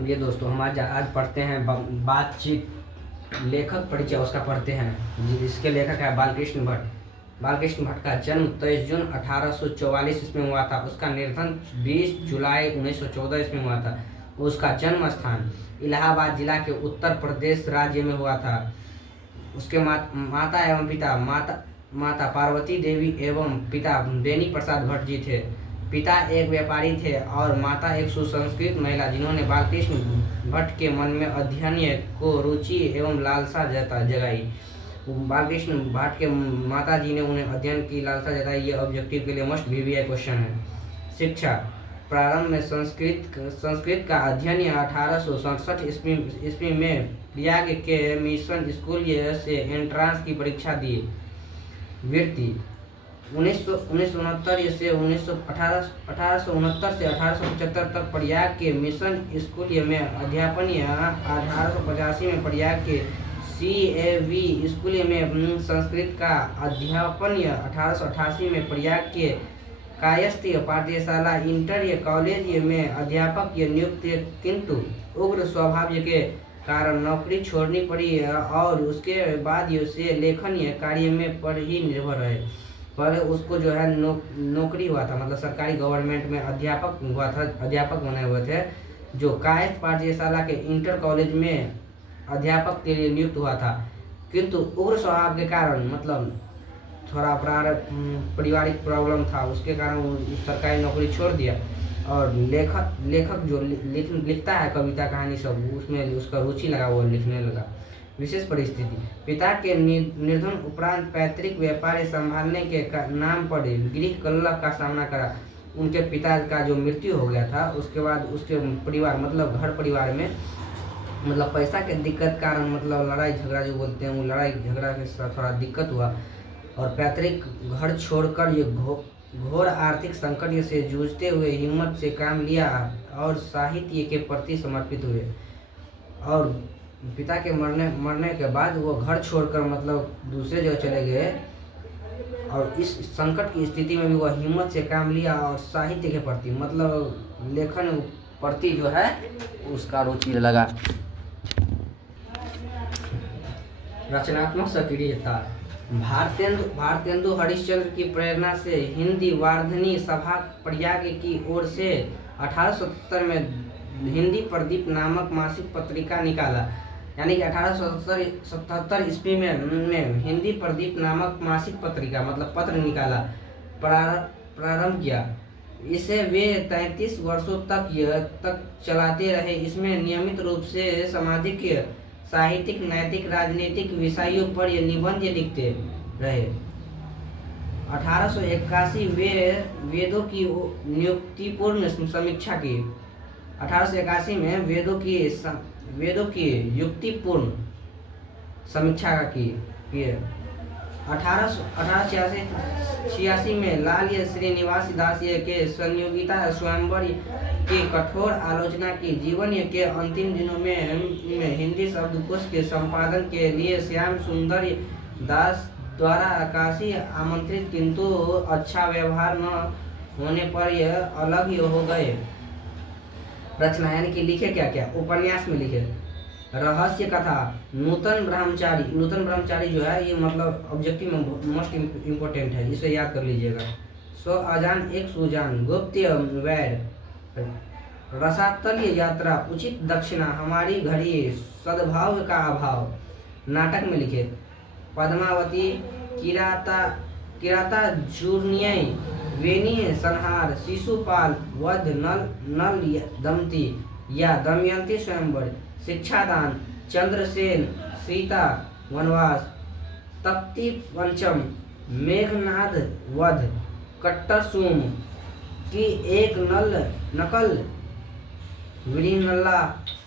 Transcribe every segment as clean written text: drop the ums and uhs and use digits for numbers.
ये दोस्तों हम आज पढ़ते हैं बातचीत लेखक परिचय उसका पढ़ते हैं। इसके लेखक है बालकृष्ण भट्ट। बालकृष्ण भट्ट का जन्म 23 जून 1844 ईस्वी में हुआ था। उसका निधन 20 जुलाई 1914 ईस्वी में हुआ था। उसका जन्म स्थान इलाहाबाद जिला के उत्तर प्रदेश राज्य में हुआ था। उसके माता एवं पिता माता पार्वती देवी एवं पिता बेनी प्रसाद भट्ट जी थे। पिता एक व्यापारी थे और माता एक सुसंस्कृत महिला, जिन्होंने बालकृष्ण भट्ट के मन में अध्ययन को रुचि एवं लालसा जगाई। बालकृष्ण भट्ट के माता जी ने उन्हें अध्ययन की लालसा जताई। ये ऑब्जेक्टिव के लिए मस्ट VVI क्वेश्चन है। शिक्षा प्रारंभ में संस्कृत का अध्ययन 1867 ईस्वी में प्रयाग के मिशन स्कूल से एंट्रांस की परीक्षा दी। वृत्ति 1869 से 1875 तक प्रयाग के मिशन स्कूल में अध्यापन। 1885 में प्रयाग के CAV स्कूल में संस्कृत का अध्यापन। 1888 में प्रयाग के कायस्थ पाठशाला इंटर कॉलेज में अध्यापक नियुक्त, किंतु उग्र स्वभाव के कारण नौकरी छोड़नी पड़ी और उसके बाद से लेखन कार्य में पर ही निर्भर रहे। पर उसको जो है नौकरी हुआ था, मतलब सरकारी गवर्नमेंट में अध्यापक हुआ था, अध्यापक बने हुए थे, जो कायस्थ पाठशाला के इंटर कॉलेज में अध्यापक के लिए नियुक्त हुआ था, किंतु उग्र स्वभाव के कारण, मतलब थोड़ा पारिवारिक प्रॉब्लम था, उसके कारण वो सरकारी नौकरी छोड़ दिया। और लेखक जो लिखता है कविता कहानी सब, उसमें उसका रुचि लगा, वो लिखने लगा। विशेष परिस्थिति पिता के निर्धन उपरांत पैतृक व्यापार संभालने के नाम पर गृह कलह का सामना करा। उनके पिता का जो मृत्यु हो गया था, उसके बाद उसके परिवार, मतलब घर परिवार में, मतलब पैसा के दिक्कत कारण, मतलब लड़ाई झगड़ा जो बोलते हैं, वो लड़ाई झगड़ा के साथ थोड़ा दिक्कत हुआ और पैतृक घर छोड़कर ये घोर आर्थिक संकट से जूझते हुए हिम्मत से काम लिया और साहित्य के प्रति समर्पित हुए। और पिता के मरने के बाद वो घर छोड़कर मतलब दूसरे जगह चले गए और इस संकट की स्थिति में भी वो हिम्मत से काम लिया और साहित्य के प्रति, मतलब लेखन प्रति जो है उसका रुचि लगा। रचनात्मक सक्रियता भारतेंदु हरिश्चंद्र की प्रेरणा से हिंदी वार्धनी सभा प्रयाग की ओर से 1877 में हिंदी प्रदीप नामक मासिक पत्रिका निकाला। यानी कि 1877 ईस्वी में हिंदी प्रदीप नामक मासिक पत्रिका, मतलब पत्र निकाला, प्रारंभ किया। इसे वे 33 वर्षों तक चलाते रहे। इसमें नियमित रूप से सामाजिक, साहित्यिक, नैतिक, राजनीतिक विषयों पर ये निबंध लिखते रहे। 1881 वेदों की नियुक्तिपूर्ण समीक्षा की। 1881 में वेदों की युक्तिपूर्ण समीक्षा किए। 1886 में लाल श्रीनिवास दास के संयोगिता स्वयंवर की कठोर आलोचना की। जीवन के अंतिम दिनों में हिंदी शब्दकोश के संपादन के लिए श्याम सुंदर दास द्वारा काशी आमंत्रित, किंतु अच्छा व्यवहार न होने पर यह अलग ही हो गए। रचना यानी कि लिखे क्या उपन्यास में लिखे। रहस्य कथा नूतन ब्रह्मचारी जो है, ये मतलब ऑब्जेक्टिव में मोस्ट इम्पोर्टेंट है, इसे याद कर लीजिएगा। सो अजान एक सुजान, गुप्त वैर, रसातल यात्रा, उचित दक्षिणा, हमारी घड़ी, सद्भाव का अभाव। नाटक में लिखे पद्मावती, किराता जूर्न्य, वेणी संहार, शिशुपाल वध, नल दमती या दमयंती स्वयंवर, शिक्षादान, चंद्रसेन, सीता वनवास, तप्ती पंचम, मेघनाद वध, कट्टरसूम की एक नकल, विडिनल्ला,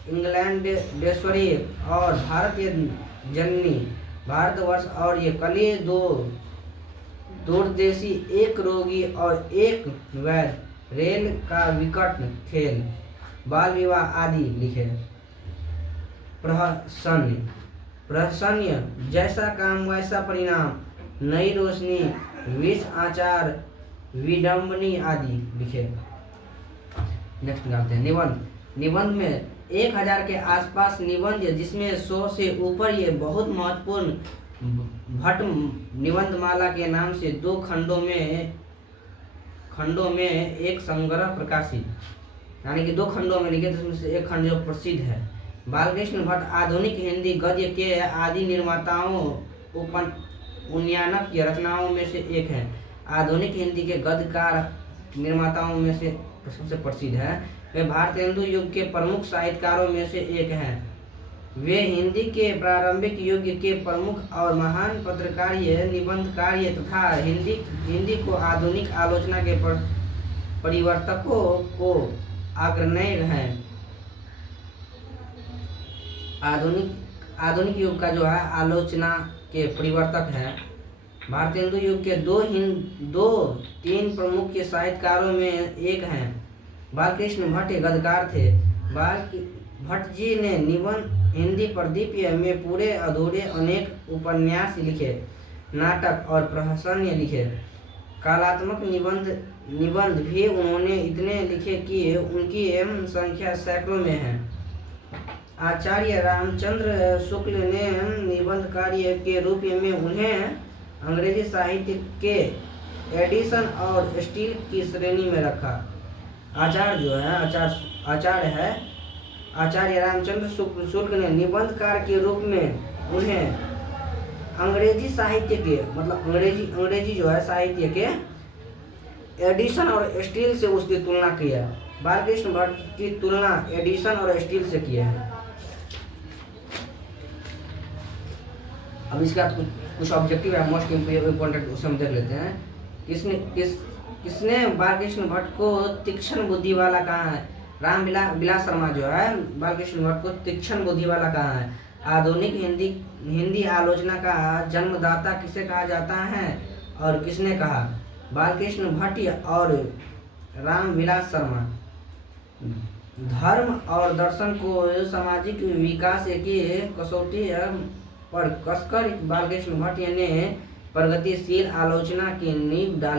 इंग्लैंडेश्वरी और भारतीय जननी, भारतवर्ष और ये कली, दो दूरदेशी, एक रोगी और एक वैध, रेल का विकट खेल, बाल विवाह आदि लिखे। प्रहसन्य, जैसा काम वैसा परिणाम, नई रोशनी, विष आचार, विडम्बनी आदि लिखे। नेक्स्ट निकालते हैं निबंध। निबंध में 1000 के आसपास निबंध जिसमें 100 से ऊपर ये बहुत महत्वपूर्ण भट्ट निबंधमाला के नाम से 2 खंडों में एक संग्रह प्रकाशित, यानी कि 2 खंडों में लिखे, जिसमें से एक खंड जो प्रसिद्ध है। बालकृष्ण भट्ट आधुनिक हिंदी गद्य के आदि निर्माताओं उन्यानक रचनाओं में से एक हैं। आधुनिक हिंदी के गद्यकार निर्माताओं में से सबसे प्रसिद्ध है। वे भारतेंदु युग के प्रमुख साहित्यकारों में से एक हैं। वे हिंदी के प्रारंभिक युग के प्रमुख और महान पत्रकारीय, निबंधकारीय तथा हिंदी को आधुनिक आलोचना के परिवर्तकों को अग्रणी हैं। आधुनिक युग का जो है आलोचना के परिवर्तक हैं। भारतेंदु युग के 2-3 प्रमुख साहित्यकारों में एक हैं। बालकृष्ण भट्ट गद्यकार थे। भट्ट जी ने निबंध हिंदी प्रदीप में पूरे अधूरे अनेक उपन्यास लिखे, नाटक और प्रहसन लिखे। कलात्मक निबंध भी उन्होंने इतने लिखे कि उनकी संख्या सैकड़ों में है। आचार्य रामचंद्र शुक्ल ने निबंधकार्य के रूप में उन्हें अंग्रेजी साहित्य के एडिशन और स्टील की श्रेणी में रखा। आचार्य रामचंद्र शुक्ल ने निबंधकार के रूप में उन्हें अंग्रेजी साहित्य के अंग्रेजी जो है साहित्य के एडिशन और स्टील से उसकी तुलना किया। बालकृष्ण भट्ट की तुलना एडिशन और स्टील से की है। अब इसका कुछ ऑब्जेक्टिव है, मोस्ट इम्पोर्टेंट, उसे हम देख लेते हैं। किसने बालकृष्ण भट्ट को तीक्ष्ण बुद्धि वाला कहा है? राम विलास शर्मा जो है बालकृष्ण भट्ट को तीक्ष्ण बुद्धि वाला कहा है। आधुनिक हिंदी आलोचना का जन्मदाता किसे कहा जाता है और किसने कहा? बालकृष्ण भट्ट और राम विलास शर्मा। धर्म और दर्शन को सामाजिक विकास की कसौटी पर कसकर बालकृष्ण भट्ट ने प्रगतिशील आलोचना की नींव डाली।